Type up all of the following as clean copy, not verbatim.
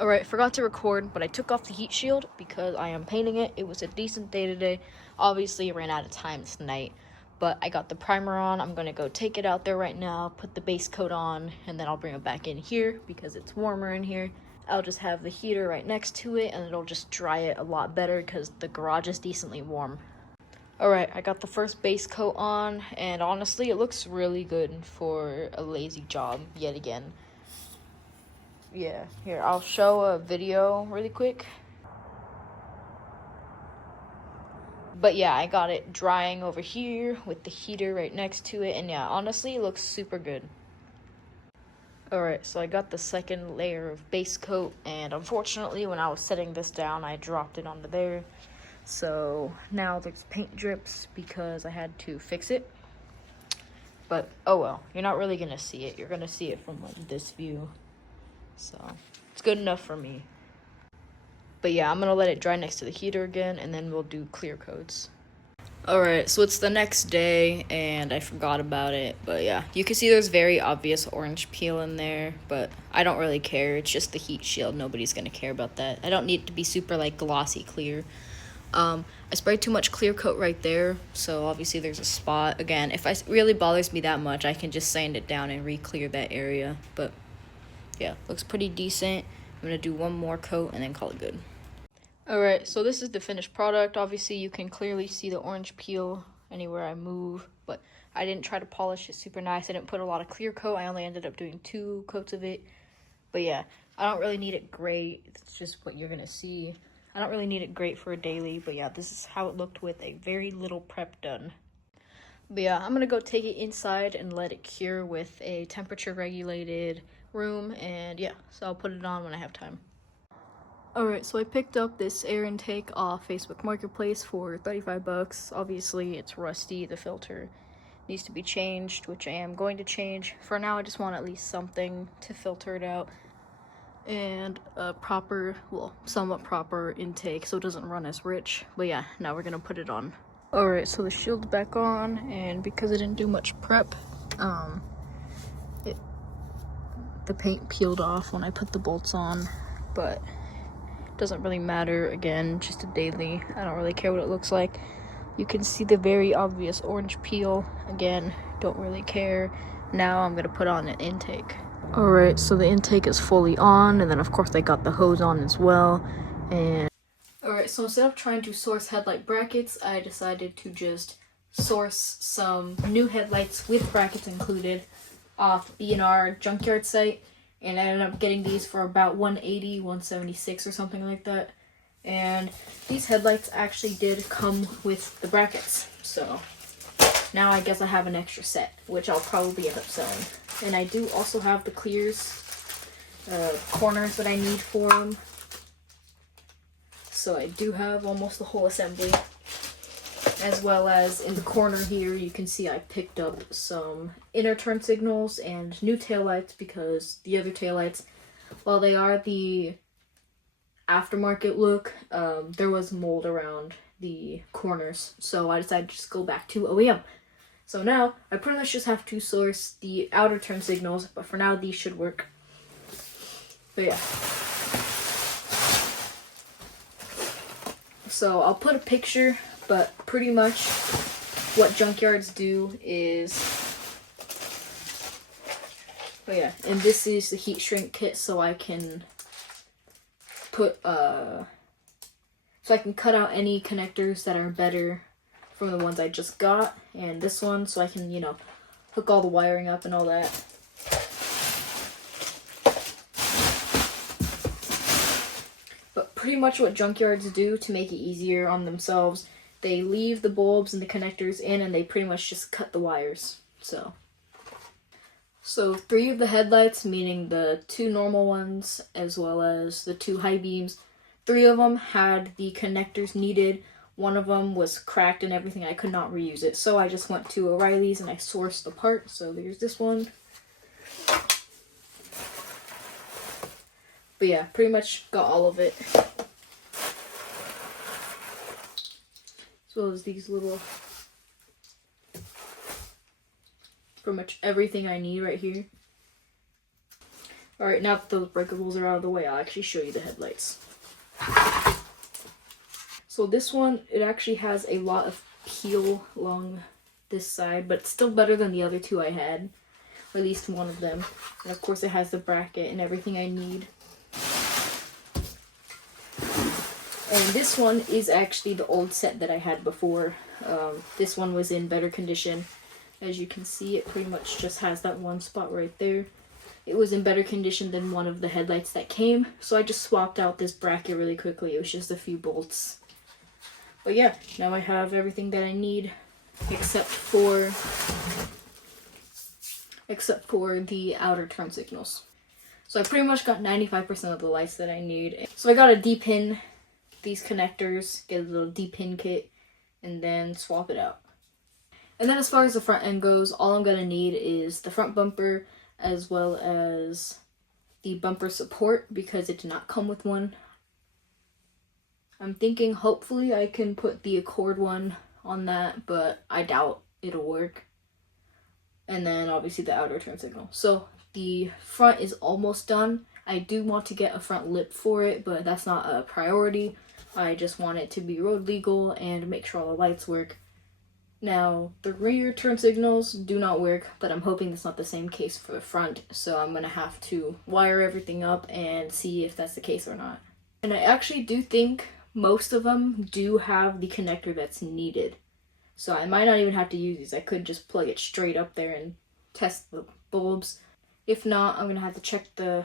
Alright, forgot to record, but I took off the heat shield because I am painting it. It was a decent day today. Obviously, I ran out of time tonight, but I got the primer on. I'm going to go take it out there right now, put the base coat on, and then I'll bring it back in here because it's warmer in here. I'll just have the heater right next to it, and it'll just dry it a lot better because the garage is decently warm. Alright, I got the first base coat on, and honestly, it looks really good for a lazy job yet again. Yeah, here, I'll show a video really quick. But yeah, I got it drying over here with the heater right next to it, and yeah, honestly, it looks super good. Alright, so I got the second layer of base coat, and unfortunately, when I was setting this down, I dropped it onto there. So now there's paint drips because I had to fix it. But oh well, you're not really gonna see it. You're gonna see it from like this view. So it's good enough for me. But yeah, I'm gonna let it dry next to the heater again, and then we'll do clear coats. Alright, so it's the next day, and I forgot about it. But yeah, you can see there's very obvious orange peel in there, but I don't really care. It's just the heat shield. Nobody's gonna care about that. I don't need it to be super, like, glossy clear. I sprayed too much clear coat right there, so obviously there's a spot. Again, if it really bothers me that much, I can just sand it down and re-clear that area. But yeah, looks pretty decent. I'm gonna do one more coat and then call it good. Alright, so this is the finished product. Obviously, you can clearly see the orange peel anywhere I move, but I didn't try to polish it super nice. I didn't put a lot of clear coat. I only ended up doing 2 coats of it. But yeah, I don't really need it great. It's just what you're gonna see. I don't really need it great for a daily, but yeah, this is how it looked with a very little prep done. But yeah, I'm gonna go take it inside and let it cure with a temperature regulated room, and yeah, so I'll put it on when I have time. Alright, so I picked up this air intake off Facebook Marketplace for 35 bucks. Obviously, it's rusty. The filter needs to be changed, which I am going to change. For now, I just want at least something to filter it out. And a proper, well, somewhat proper intake so it doesn't run as rich. But yeah, now we're gonna put it on. Alright, so the shield's back on, and because I didn't do much prep, the paint peeled off when I put the bolts on, but doesn't really matter. Again, just a daily. I don't really care what it looks like. You can see the very obvious orange peel. Again, don't really care. Now I'm gonna put on an intake. Alright, so the intake is fully on, and then of course I got the hose on as well. And alright, so instead of trying to source headlight brackets, I decided to just source some new headlights with brackets included off B&R junkyard site. And I ended up getting these for about $180, $176 or something like that. And these headlights actually did come with the brackets. So now I guess I have an extra set, which I'll probably end up selling. And I do also have the clears, corners that I need for them. So I do have almost the whole assembly. As well as in the corner here, you can see I picked up some inner turn signals and new taillights because the other taillights, while they are the aftermarket look, there was mold around the corners. So I decided to just go back to OEM. So now I pretty much just have to source the outer turn signals, but for now these should work. But yeah. So I'll put a picture. But pretty much what junkyards do is, oh yeah, and this is the heat shrink kit, so I can put, so I can cut out any connectors that are better from the ones I just got, and this one, so I can, you know, hook all the wiring up and all that. But pretty much what junkyards do to make it easier on themselves, they leave the bulbs and the connectors in, and they pretty much just cut the wires. So 3 of the headlights, meaning the 2 normal ones as well as the 2 high beams, 3 of them had the connectors needed. 1 of them was cracked and everything. I could not reuse it. So I just went to O'Reilly's and I sourced the part. So there's this one. But yeah, pretty much got all of it. As well as these little, pretty much everything I need right here. Alright, now that those breakables are out of the way, I'll actually show you the headlights. So this one, it actually has a lot of peel along this side, but it's still better than the other two I had. Or at least one of them. And of course it has the bracket and everything I need. And this one is actually the old set that I had before. This one was in better condition. As you can see, it pretty much just has that one spot right there. It was in better condition than one of the headlights that came, so I just swapped out this bracket really quickly. It was just a few bolts. But yeah, now I have everything that I need except for the outer turn signals. So I pretty much got 95% of the lights that I need. So I gotta D-pin these connectors, get a little D-pin kit, and then swap it out. And then as far as the front end goes, all I'm gonna need is the front bumper as well as the bumper support because it did not come with one. I'm thinking hopefully I can put the Accord one on that, but I doubt it'll work. And then obviously the outer turn signal. So the front is almost done. I do want to get a front lip for it, but that's not a priority. I just want it to be road legal and make sure all the lights work. Now, the rear turn signals do not work, but I'm hoping that's not the same case for the front, so I'm going to have to wire everything up and see if that's the case or not. And I actually do think most of them do have the connector that's needed. So I might not even have to use these. I could just plug it straight up there and test the bulbs. If not, I'm going to have to check the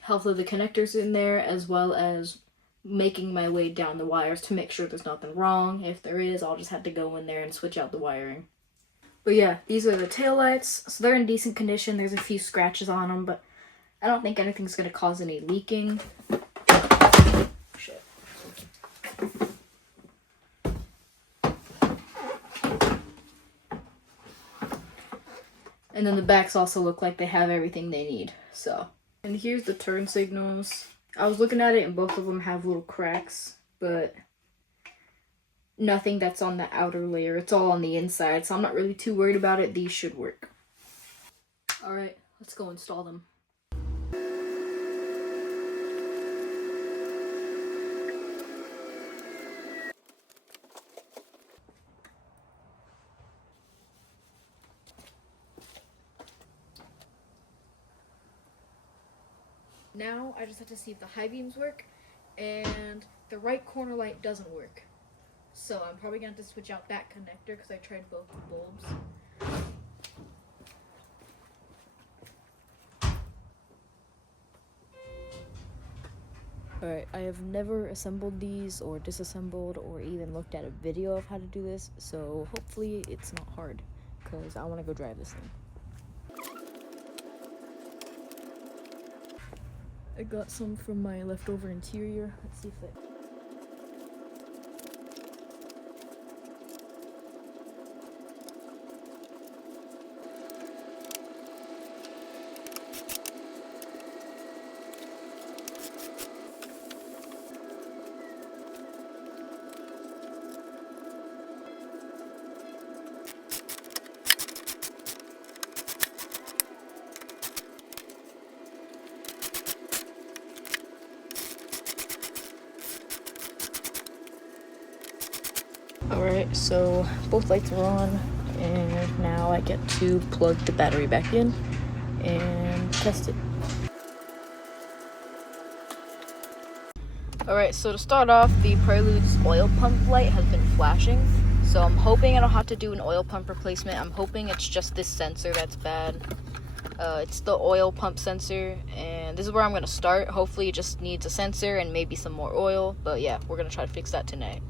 health of the connectors in there as well as making my way down the wires to make sure there's nothing wrong. If there is, I'll just have to go in there and switch out the wiring. But yeah, these are the taillights. So they're in decent condition. There's a few scratches on them, but I don't think anything's going to cause any leaking. Shit. And then the backs also look like they have everything they need. So, and here's the turn signals. I was looking at it and both of them have little cracks, but nothing that's on the outer layer. It's all on the inside, so I'm not really too worried about it. These should work. Alright, let's go install them. Now I just have to see if the high beams work, and the right corner light doesn't work. So I'm probably going to have to switch out that connector because I tried both the bulbs. Alright, I have never assembled these or disassembled or even looked at a video of how to do this, so hopefully it's not hard because I want to go drive this thing. I got some from my leftover interior. Let's see if it... Alright, so both lights are on, and now I get to plug the battery back in and test it. Alright, so to start off, the Prelude's oil pump light has been flashing, so I'm hoping I don't have to do an oil pump replacement. I'm hoping it's just this sensor that's bad. It's the oil pump sensor, and this is where I'm going to start. Hopefully it just needs a sensor and maybe some more oil, but yeah, we're going to try to fix that tonight.